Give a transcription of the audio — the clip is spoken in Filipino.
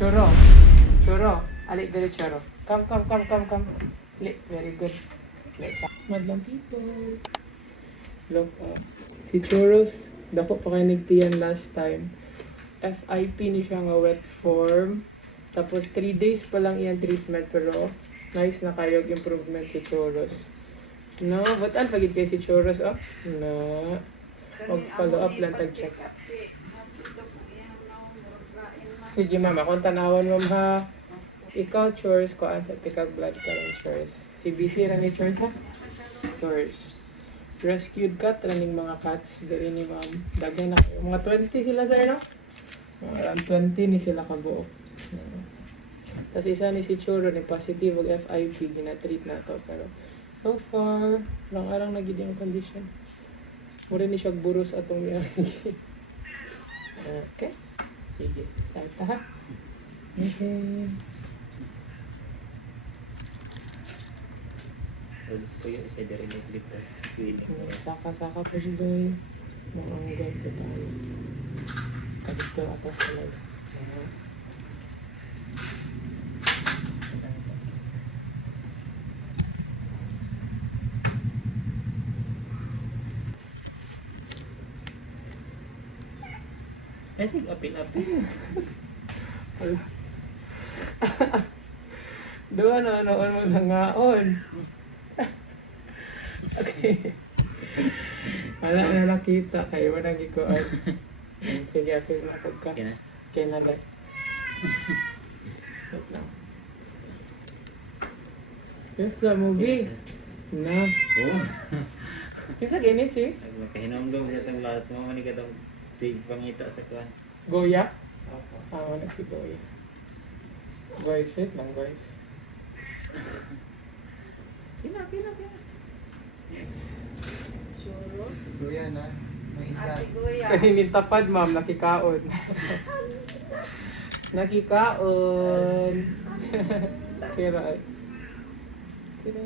Churro. Churro. Alik dali churro. Come, come, come, come, come. Alik, very good. Let's madlang people. Look, si Churros, dako pa kayo nagtiyan last time. FIP ni siya nga wet form. Tapos 3 days pa lang iyang treatment pero nice na kayo improvement si Churros. No, but an pagid kay si Churros oh? No. Mag-follow up lang tag-check. Sige mama, kung tanawan mo ha. Ikaw chores ko ang sa tikag blood ka lang chores. Si BC ra ni chores ha? Chores. Rescued cat running mga cats diri ni ma'am. Daghan na mga 20 sila sir no? Around 20 ni sila kabuok. Tapos isa ni si Churro ni positive og FIP gina-treat na to pero so far lang arang nagid yung condition. Mura ni siya buros atong yagi. Okay. Sige. Start ha. Okay. Puyo sa diri ni dito. Saka-saka pa si Doy. Maanggan ko tayo. Kadito atas talaga. Kasi apil-apil. Doon na noon mo nangaon. Okay. Wala na nakita kayo mo nang ikuan. Sige, apil na pagka. Okay na. Okay na ba? Wait lang. Yes, the movie. Na. Oh. Kinsa gini si? Nagmakahinomdom sa tang last mo man ni katong sig pangita sa kuan. Goya? Wala si Goya. Guys, wait lang guys. Kina. Churro. Kuya na. May isa. Si Kuya. Kaninin tapad ma'am, nakikaon. Nakikaon. Kira. Kira.